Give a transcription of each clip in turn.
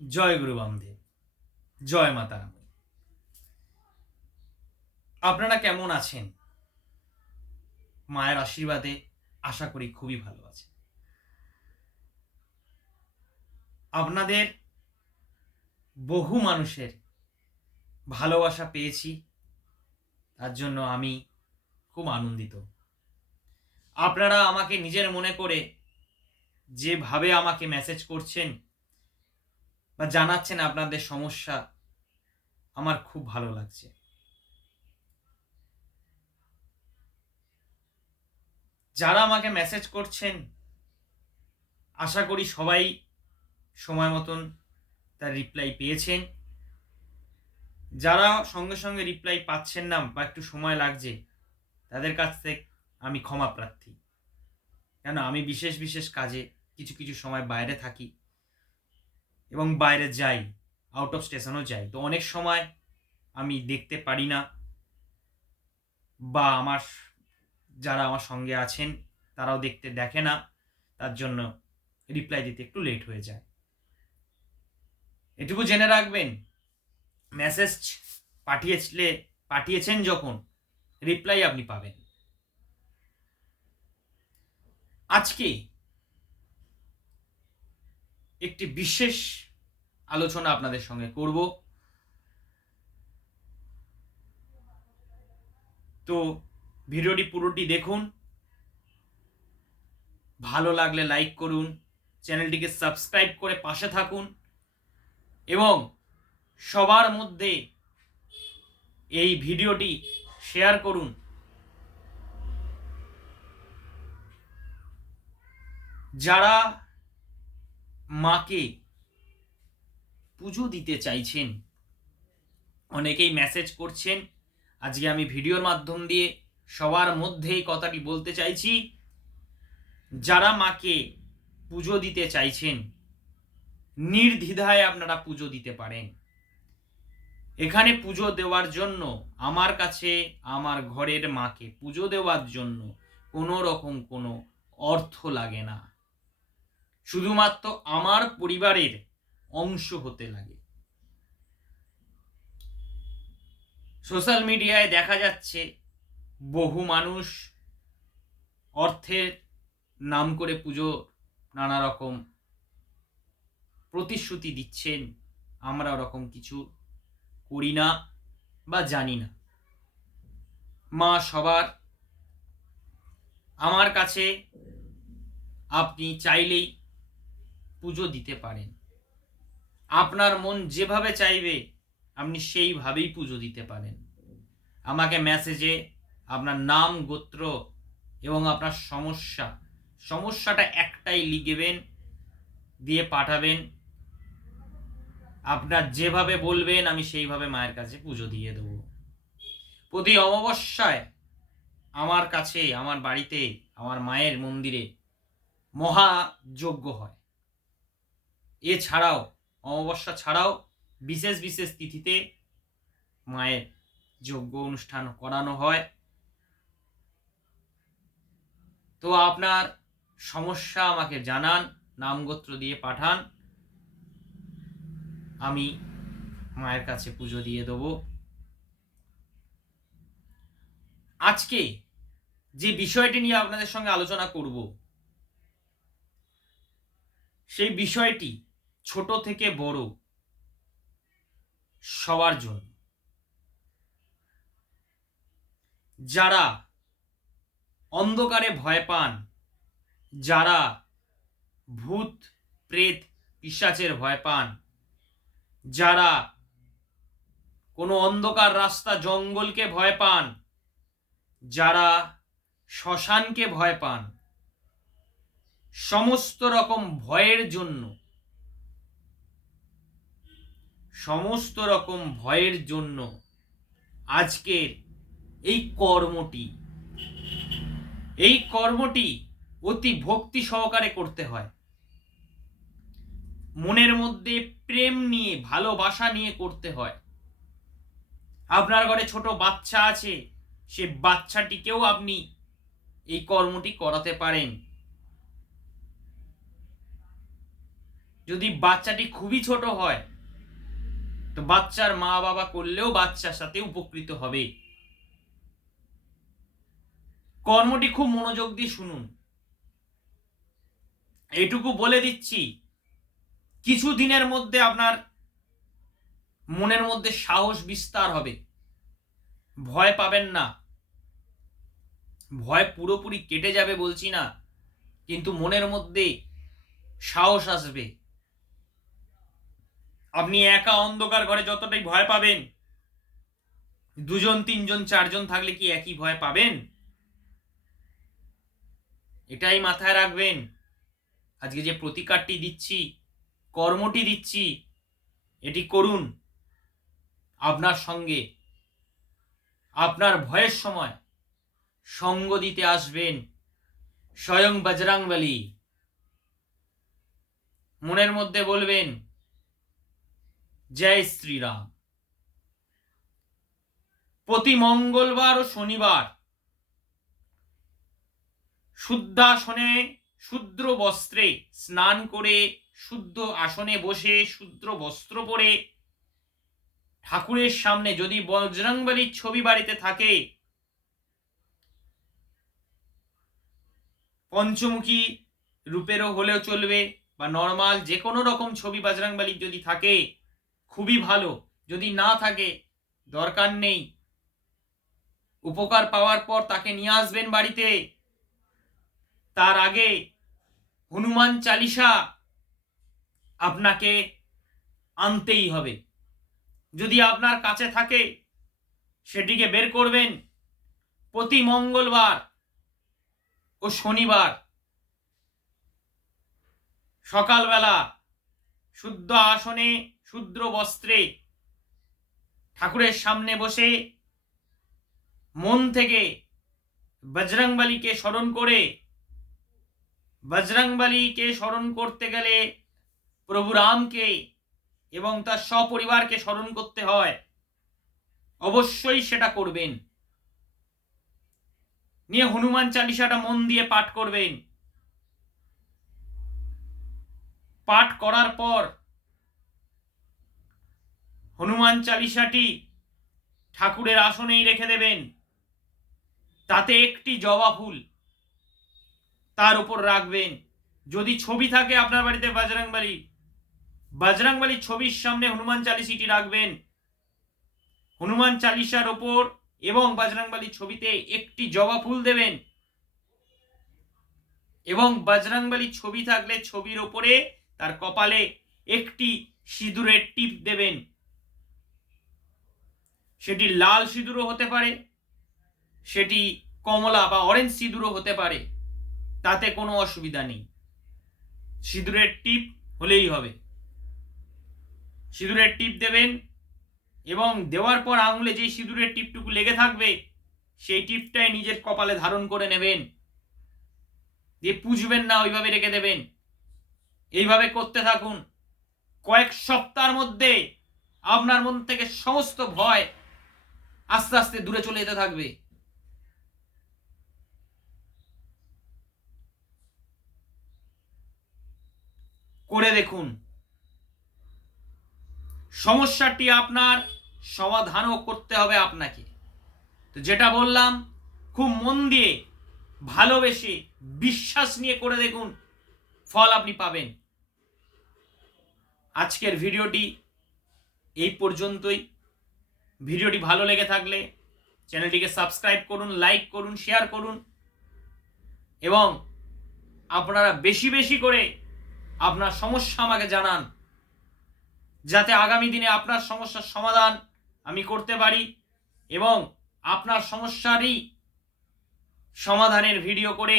জয় গুরু বামদেব, জয় মাতা রানী। আপনারা কেমন আছেন? মায়ের আশীর্বাদে আশা করি খুবই ভালো আছেন। আপনাদের বহু মানুষের ভালোবাসা পেয়েছি, তার জন্য আমি খুব আনন্দিত। আপনারা আমাকে নিজের মনে করে যেভাবে আমাকে মেসেজ করছেন বা জানাচ্ছেন আপনাদের সমস্যা, আমার খুব ভালো লাগছে। যারা আমাকে মেসেজ করছেন, আশা করি সবাই সময় মতন তার রিপ্লাই পেয়েছেন। যারা সঙ্গে সঙ্গে রিপ্লাই পাচ্ছেন না বা একটু সময় লাগছে, তাদের কাছ থেকে আমি ক্ষমা প্রার্থী। কেন, আমি বিশেষ বিশেষ কাজে কিছু কিছু সময় বাইরে থাকি এবং বাইরে যাই, আউট অফ স্টেশনও যাই, তো অনেক সময় আমি দেখতে পারি না, বা যারা আমার সঙ্গে আছেন তারাও দেখে না, তার জন্য রিপ্লাই দিতে একটু লেট হয়ে যায়। এটুকু জেনে রাখবেন, মেসেজ পাঠিয়েছেন যখন, রিপ্লাই আপনি পাবেন। আজকে একটি বিশেষ আলোচনা আপনাদের সঙ্গে করব। তো ভিডিওটি পুরোটি দেখুন, ভালো লাগলে লাইক করুন, চ্যানেলটিকে সাবস্ক্রাইব করে পাশে থাকুন এবং সবার মধ্যে এই ভিডিওটি শেয়ার করুন। যারা মাকে পুজো দিতে চাইছেন, অনেকেই মেসেজ করছেন, আজকে আমি ভিডিওর মাধ্যম দিয়ে সবার মধ্যে এই কথাটি বলতে চাইছি। যারা মাকে পুজো দিতে চাইছেন, নির্দ্বিধায় আপনারা পুজো দিতে পারেন। এখানে পুজো দেওয়ার জন্য আমার কাছে, আমার ঘরের মাকে পুজো দেওয়ার জন্য কোনো রকম কোনো অর্থ লাগে না, শুধুমাত্র আমার পরিবারের অংশ হতে লাগে। সোশ্যাল মিডিয়ায় দেখা যাচ্ছে বহু মানুষ অর্থের নাম করে পুজো নানা রকম প্রতিশ্রুতি দিচ্ছেন। আমরা ওরকম কিছু করি না বা জানি না। মা সবার। আমার কাছে আপনি চাইলেই পুজো দিতে পারেন। আপনার মন যেভাবে চাইবে আপনি সেইভাবেই পুজো দিতে পারেন। আমাকে মেসেজে আপনার নাম, গোত্র এবং আপনার সমস্যাটা একটাই লিখবেন, দিয়ে পাঠাবেন। আপনার যেভাবে বলবেন আমি সেইভাবে মায়ের কাছে পুজো দিয়ে দেব। প্রতি অমাবস্যায় আমার কাছে, আমার বাড়িতে, আমার মায়ের মন্দিরে মহাযজ্ঞ হয়। এছাড়াও অমাবস্যা ছাড়াও বিশেষ বিশেষ তিথিতে মায়ের যজ্ঞ অনুষ্ঠান করানো হয়। তো আপনার সমস্যা আমাকে জানান, নামগোত্র দিয়ে পাঠান, আমি মায়ের কাছে পুজো দিয়ে দেব। আজকে যে বিষয়টি নিয়ে আপনাদের সঙ্গে আলোচনা করব, সেই বিষয়টি ছোট থেকে বড় সবার জন্য। যারা অন্ধকারে ভয় পান, যারা ভূত প্রেত পিশাচের ভয় পান, যারা কোনো অন্ধকার রাস্তা জঙ্গলকে ভয় পান, যারা শ্মশানকে ভয় পান, সমস্ত রকম ভয়ের জন্য আজকের এই কর্মটি অতি ভক্তি সহকারে করতে হয়। মনের মধ্যে প্রেম নিয়ে, ভালোবাসা নিয়ে করতে হয়। আপনার ঘরে ছোট বাচ্চা আছে, সে বাচ্চাটিকেও আপনি এই কর্মটি করাতে পারেন। যদি বাচ্চাটি খুবই ছোট হয় তো বাচ্চার মা বাবা করলেও বাচ্চার সাথে উপকৃত হবে। কর্মটি খুব মনোযোগ দিয়ে শুনুন। এইটুকু বলে দিচ্ছি, কিছু দিনের মধ্যে আপনার মনের মধ্যে সাহস বিস্তার হবে। ভয় পাবেন না। ভয় পুরোপুরি কেটে যাবে বলছি না, কিন্তু মনের মধ্যে সাহস আসবে। আপনি একা অন্ধকার ঘরে যতটাই ভয় পাবেন, দুজন তিনজন চারজন থাকলে কি একই ভয় পাবেন? এটাই মাথায় রাখবেন। আজকে যে প্রতিকারটি দিচ্ছি, কর্মটি দিচ্ছি, এটি করুন। আপনার সঙ্গে আপনার ভয়ের সময় সঙ্গ দিতে আসবেন স্বয়ং বজরংবলী। মনের মধ্যে বলবেন জয় শ্রীরাম। প্রতি মঙ্গলবার ও শনিবার শুদ্ধাসনে শুদ্র বস্ত্রে স্নান করে, শুদ্ধ আসনে বসে, শুদ্র বস্ত্র পরে ঠাকুরের সামনে, যদি বজরংবলীর ছবি বাড়িতে থাকে, পঞ্চমুখী রূপেরও হলেও চলবে, বা নর্মাল যে কোনো রকম ছবি বজরংবলীর যদি থাকে খুবই ভালো। যদি না থাকে দরকার নেই। উপকার পাওয়ার পর তাকে নিয়ে আসবেন বাড়িতে। তার আগে হনুমান চালিসা আপনাকে আনতেই হবে। যদি আপনার কাছে থাকে সেটিকে বের করবেন। প্রতি মঙ্গলবার ও শনিবার সকালবেলা শুদ্ধ আসনে শুদ্র বস্ত্রে ঠাকুরের সামনে বসে মন থেকে বজরংবলীকে স্মরণ করে, বজরংবলীকে স্মরণ করতে গেলে প্রভু রামকে এবং তার সপরিবারকে স্মরণ করতে হয়। অবশ্যই সেটা করবেন। নিয়ে হনুমান চালিসাটা মন দিয়ে পাঠ করবেন। পাঠ করার পর হনুমান চালিসাটি ঠাকুরের আসনেই রেখে দেবেন। তাতে একটি জবা ফুল তার উপর রাখবেন। যদি ছবি থাকে আপনার বাড়িতে বজরংবলীর ছবির সামনে হনুমান চালিসাটি রাখবেন। হনুমান চালিসার ওপর এবং বজরংবলীর ছবিতে একটি জবা ফুল দেবেন, এবং বজরংবলীর ছবি থাকলে ছবির ওপরে তার কপালে একটি সিঁদুরের টিপ দেবেন। সেটি লাল সিঁদুরও হতে পারে, সেটি কমলা বা অরেঞ্জ সিঁদুরও হতে পারে, তাতে কোনো অসুবিধা নেই। সিঁদুরের টিপ হলেই হবে। সিঁদুরের টিপ দেবেন এবং দেওয়ার পর আঙুলে যেই সিঁদুরের টিপটুকু লেগে থাকবে সেই টিপটাই নিজের কপালে ধারণ করে নেবেন। দিয়ে পুজবেন না, ওইভাবে রেখে দেবেন। এইভাবে করতে থাকুন। কয়েক সপ্তাহের মধ্যে আপনার মন থেকে সমস্ত ভয় আস্তে আস্তে দূরে চলে যেতে থাকবে। করে দেখুন। সমস্যাটি আপনার সমাধানও করতে হবে আপনাকে। তো যেটা বললাম, খুব মন দিয়ে ভালোবেসে বিশ্বাস নিয়ে করে দেখুন, ফল আপনি পাবেন। আজকের ভিডিওটি এই পর্যন্তই। ভিডিওটি ভালো লেগে থাকলে চ্যানেলটিকে সাবস্ক্রাইব করুন, লাইক করুন, শেয়ার করুন, এবং আপনারা বেশি বেশি করে আপনার সমস্যা আমাকে জানান, যাতে আগামী দিনে আপনার সমস্যার সমাধান আমি করতে পারি এবং আপনার সমস্যারই সমাধানের ভিডিও করে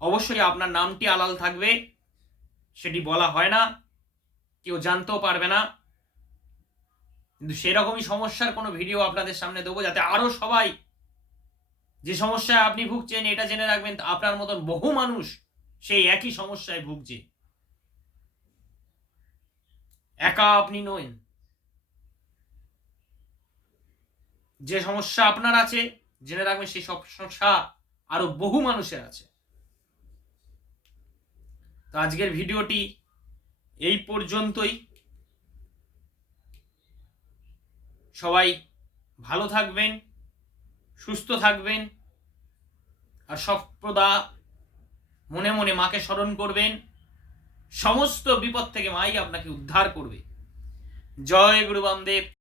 অবশ্যই আপনার নামটি আড়াল থাকবে, সেটি বলা হয় না, কেউ জানতেও পারবে না, কিন্তু সেরকমই সমস্যার কোনো ভিডিও আপনাদের সামনে দেবো, যাতে আরো সবাই যে সমস্যায় আপনি ভুগছেন এটা জেনে রাখবেন আপনার মতন বহু মানুষ সেই একই সমস্যায় ভুগছে। একা আপনি নন। যে সমস্যা আপনার আছে জেনে রাখবেন সেই সব সমস্যা আরো বহু মানুষের আছে। তো আজকের ভিডিওটি এই পর্যন্তই। সবাই ভালো থাকবেন, সুস্থ থাকবেন, আর সর্বদা মনে মনে মাকে স্মরণ করবেন। সমস্ত বিপদ থেকে মাই আপনাকে উদ্ধার করবে। জয় গুরু বামদেব।